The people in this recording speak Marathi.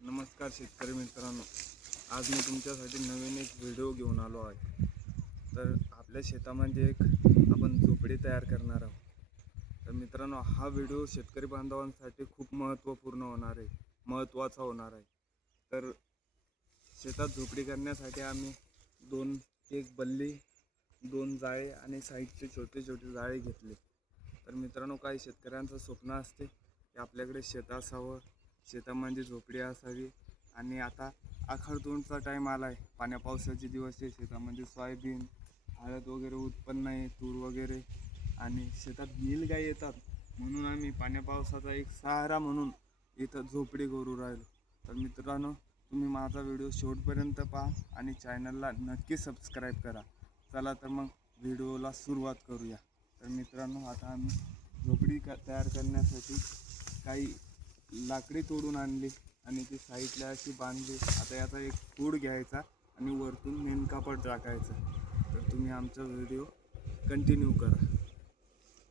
नमस्कार शेतकरी मित्रांनो, आज मी तुमच्यासाठी नवीन एक व्हिडिओ घेऊन आलो आहे। तर आपल्या शेतामध्ये एक आपण झोपडी तयार करणार आहोत। तर मित्रांनो, हा व्हिडिओ शेतकरी बांधवांसाठी खूप महत्त्वपूर्ण होणार आहे, महत्त्वाचा होणार आहे। तर शेतात झोपडी करण्यासाठी आम्ही एक बल्ली, 2 जाळे आणि साईडचे छोटे छोटे जाळे घेतले। तर मित्रांनो, काही शेतकऱ्यांचं स्वप्न असते की आपल्याकडे शेत असावं, शेतामध्ये झोपडी असावी। आणि आता आखाड तोंडचा टाईम आला आहे, पाण्या पावसाचे दिवस आहे। शेतामध्ये सोयाबीन, हळद वगैरे उत्पन्न आहे, तूर वगैरे, आणि शेतात नीलगाई येतात, म्हणून आम्ही पाण्या पावसाचा एक सहारा म्हणून इथं झोपडी करू राहिलो। तर मित्रांनो, तुम्ही माझा व्हिडिओ शेवटपर्यंत पहा आणि चॅनलला नक्की सबस्क्राईब करा। चला तर मग व्हिडिओला सुरुवात करूया। तर मित्रांनो, आता आम्ही झोपडी तयार करण्यासाठी काही लाकडी तोडून आणली आणि ती साईडला अशी बांधली। आता याचा एक कूड घ्यायचा आणि वरतून मेन कापड टाकायचं। तर तुम्ही आमचा व्हिडिओ कंटिन्यू करा।